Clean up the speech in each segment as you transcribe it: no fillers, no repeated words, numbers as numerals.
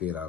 13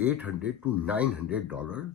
$800 to $900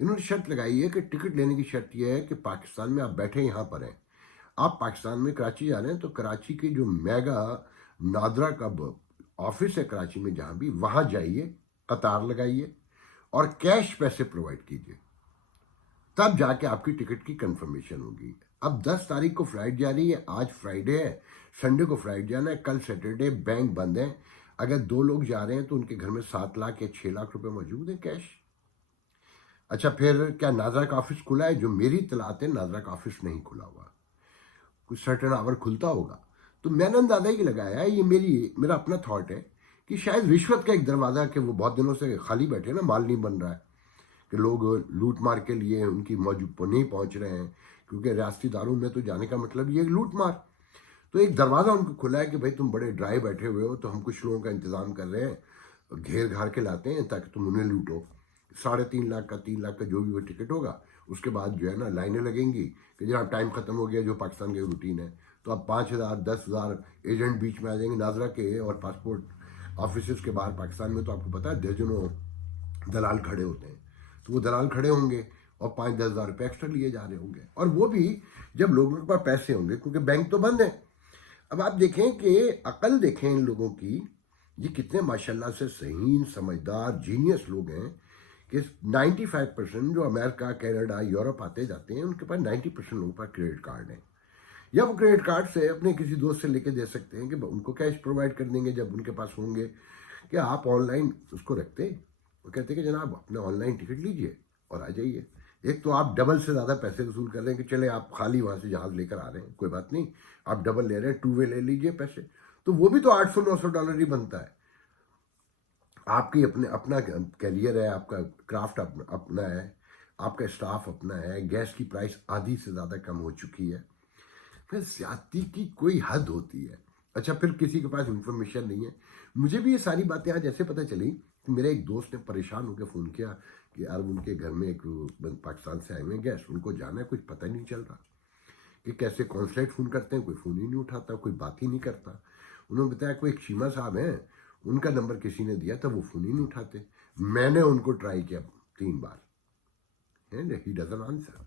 انہوں نے شرط لگائی ہے کہ ٹکٹ لینے کی شرط یہ ہے کہ پاکستان میں آپ بیٹھے یہاں پر ہیں، آپ پاکستان میں کراچی جا رہے ہیں تو کراچی کی جو میگا نادرا کا آفس ہے کراچی میں جہاں بھی، وہاں جائیے، قطار لگائیے اور کیش پیسے پرووائڈ کیجیے، تب جا کے آپ کی ٹکٹ کی کنفرمیشن ہوگی۔ اب 10 تاریخ کو فلائٹ جا رہی ہے، آج فرائیڈے ہے، سنڈے کو فلائٹ جانا ہے، کل سیٹرڈے، بینک بند ہیں، اگر 2 لوگ جا رہے ہیں تو ان کے گھر میں 7 لاکھ یا 6 لاکھ روپے موجود ہیں کیش۔ اچھا پھر کیا ناظرہ کا آفس کھلا ہے؟ جو میری اطلاعات ہے ناظرہ کا آفس نہیں کھلا ہوا، کچھ سرٹن آور کھلتا ہوگا۔ تو میں نے اندازہ یہ لگایا ہے، یہ میرا اپنا تھاٹ ہے کہ شاید رشوت کا ایک دروازہ، کہ وہ بہت دنوں سے خالی بیٹھے نا، مال نہیں بن رہا ہے، کہ لوگ لوٹ مار کے لیے ان کی موجود نہیں پہنچ رہے ہیں، کیونکہ ریاستی داروں میں تو جانے کا مطلب یہ ہے لوٹ مار۔ تو ایک دروازہ ان کو کھلا ہے کہ بھائی تم بڑے ڈرائی بیٹھے ہوئے ہو تو ہم کچھ لوگوں کا انتظام کر رہے ہیں، گھیر گھار کے لاتے ہیں تاکہ تم انہیں لوٹو۔ 3.5 لاکھ کا 3 لاکھ کا جو بھی وہ ٹکٹ ہوگا، اس کے بعد جو ہے نا لائنیں لگیں گی کہ جناب ٹائم ختم ہو گیا، جو پاکستان کے روٹین ہے۔ تو اب 5,000 10,000 ایجنٹ بیچ میں آ جائیں گے ناظرہ کے اور پاسپورٹ آفیسز کے باہر پاکستان میں، تو آپ کو پتا ہے درجنوں دلال کھڑے ہوتے ہیں، تو وہ دلال کھڑے ہوں گے اور 5-10 ہزار روپے ایکسٹرا لیے جا رہے ہوں گے، اور وہ بھی جب لوگوں کے پاس پیسے ہوں گے، کیونکہ بینک تو بند ہے۔ اب آپ دیکھیں کہ عقل دیکھیں ان لوگوں کی، یہ کتنے ماشاءاللہ سے ذہین، سمجھدار، جینیس لوگ ہیں کہ 95% جو امریکہ، کینیڈا، یورپ آتے جاتے ہیں، ان کے پاس 90% لوگوں کے پاس کریڈٹ کارڈ ہیں، یا وہ کریڈٹ کارڈ سے اپنے کسی دوست سے لے کے دے سکتے ہیں کہ ان کو کیش پرووائڈ کر دیں گے جب ان کے پاس ہوں گے، کہ آپ آن لائن اس کو رکھتے، وہ کہتے کہ جناب اپنا آن لائن ٹکٹ لیجئے اور آ جائیے۔ ایک تو آپ ڈبل سے زیادہ پیسے وصول کر رہے ہیں کہ چلے آپ خالی وہاں سے جہاز لے کر آ رہے ہیں، کوئی بات نہیں، آپ ڈبل لے رہے ہیں، 2 وے لے لیجئے پیسے، تو وہ بھی تو $800-900 ہی بنتا ہے۔ آپ کی اپنا کیریئر ہے، آپ کا کرافٹ اپنا ہے، آپ کا اسٹاف اپنا ہے، گیس کی پرائس آدھی سے زیادہ کم ہو چکی ہے، پھر زیادتی کی کوئی حد ہوتی ہے۔ اچھا پھر کسی کے پاس انفارمیشن نہیں ہے۔ مجھے بھی یہ ساری باتیں آج ایسے پتہ چلی کہ میرے ایک دوست نے پریشان ہو کے فون کیا کہ یار ان کے گھر میں ایک پاکستان سے آئے ہوئے گیسٹ، ان کو جانا ہے، کچھ پتہ نہیں چل رہا کہ کیسے کونسلیٹ فون کرتے ہیں، کوئی فون ہی نہیں اٹھاتا، کوئی بات ہی نہیں کرتا۔ انہوں نے بتایا کوئی ایک چیمہ صاحب ہیں، ان کا نمبر کسی نے دیا تھا، وہ فون ہی نہیں اٹھاتے، میں نے ان کو ٹرائی کیا 3 بار، اینڈ ہی ڈزنٹ آنسر۔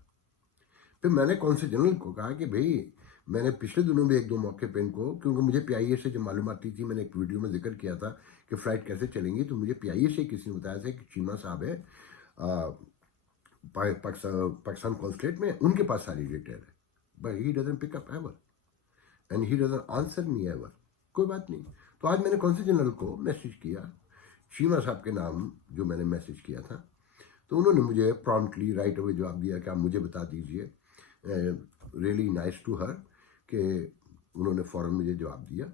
پھر میں نے کونسل جنرل کو کہا کہ بھئی میں نے پچھلے دنوں بھی 1-2 موقع پہ ان کو، کیونکہ مجھے پی آئی اے سے جو معلومات تھی، میں نے ایک ویڈیو میں ذکر کیا تھا کہ فلائٹ کیسے چلیں گی، تو مجھے پی آئی اے سے کسی نے بتایا تھا کہ چیمہ صاحب ہے پاکستان کونسلیٹ میں، ان کے پاس ساری ڈیٹیل ہے، but he doesn't pick up ever and he doesn't answer me ever. کوئی بات نہیں، تو آج میں نے کونسل جنرل کو میسج کیا، چیمہ صاحب کے نام جو میں نے میسج کیا تھا، تو انہوں نے مجھے پرامپٹلی رائٹ اوے جواب دیا کہ آپ مجھے بتا دیجئے، ریئلی نائس ٹو ہر، کہ انہوں نے فوراً مجھے جواب دیا۔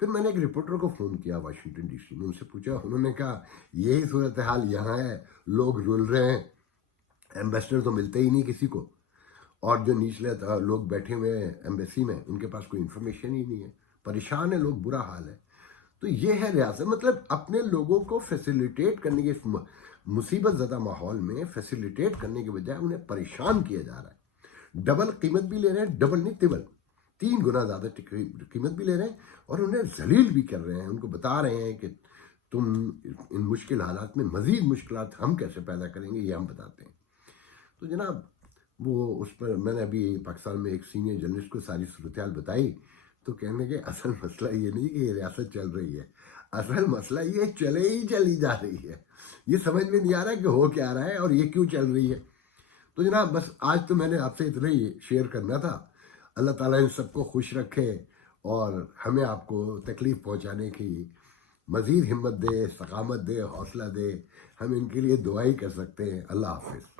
پھر میں نے ایک رپورٹر کو فون کیا واشنگٹن ڈی سی میں، ان سے پوچھا، انہوں نے کہا یہی صورتحال یہاں ہے، لوگ رول رہے ہیں، ایمبیسڈر تو ملتے ہی نہیں کسی کو، اور جو نچلے لوگ بیٹھے ہوئے ہیں ایمبیسی میں، ان کے پاس کوئی انفارمیشن ہی نہیں ہے، پریشان ہے لوگ، برا حال ہے۔ تو یہ ہے ریاست، مطلب اپنے لوگوں کو فیسیلیٹیٹ کرنے کے مصیبت زدہ ماحول میں فیسیلیٹیٹ کرنے کے بجائے انہیں پریشان کیا جا رہا ہے، ڈبل قیمت بھی لے رہے ہیں، ڈبل نہیں تبل، 3 گنا زیادہ قیمت بھی لے رہے ہیں، اور انہیں ذلیل بھی کر رہے ہیں، ان کو بتا رہے ہیں کہ تم ان مشکل حالات میں مزید مشکلات ہم کیسے پیدا کریں گے، یہ ہم بتاتے ہیں۔ تو جناب وہ اس پر میں نے ابھی پاکستان میں ایک سینئر جرنلسٹ کو ساری صورتحال بتائی، تو کہنے کہ اصل مسئلہ یہ نہیں کہ یہ ریاست چل رہی ہے، اصل مسئلہ یہ چلے ہی چلی جا رہی ہے، یہ سمجھ میں نہیں آ رہا کہ ہو کیا رہا ہے اور یہ کیوں چل رہی ہے۔ تو جناب بس آج تو میں نے آپ سے اتنا ہی شیئر کرنا تھا۔ اللہ تعالیٰ ان سب کو خوش رکھے اور ہمیں آپ کو تکلیف پہنچانے کی مزید ہمت دے، استقامت دے، حوصلہ دے، ہم ان کے لیے دعائی کر سکتے ہیں۔ اللہ حافظ۔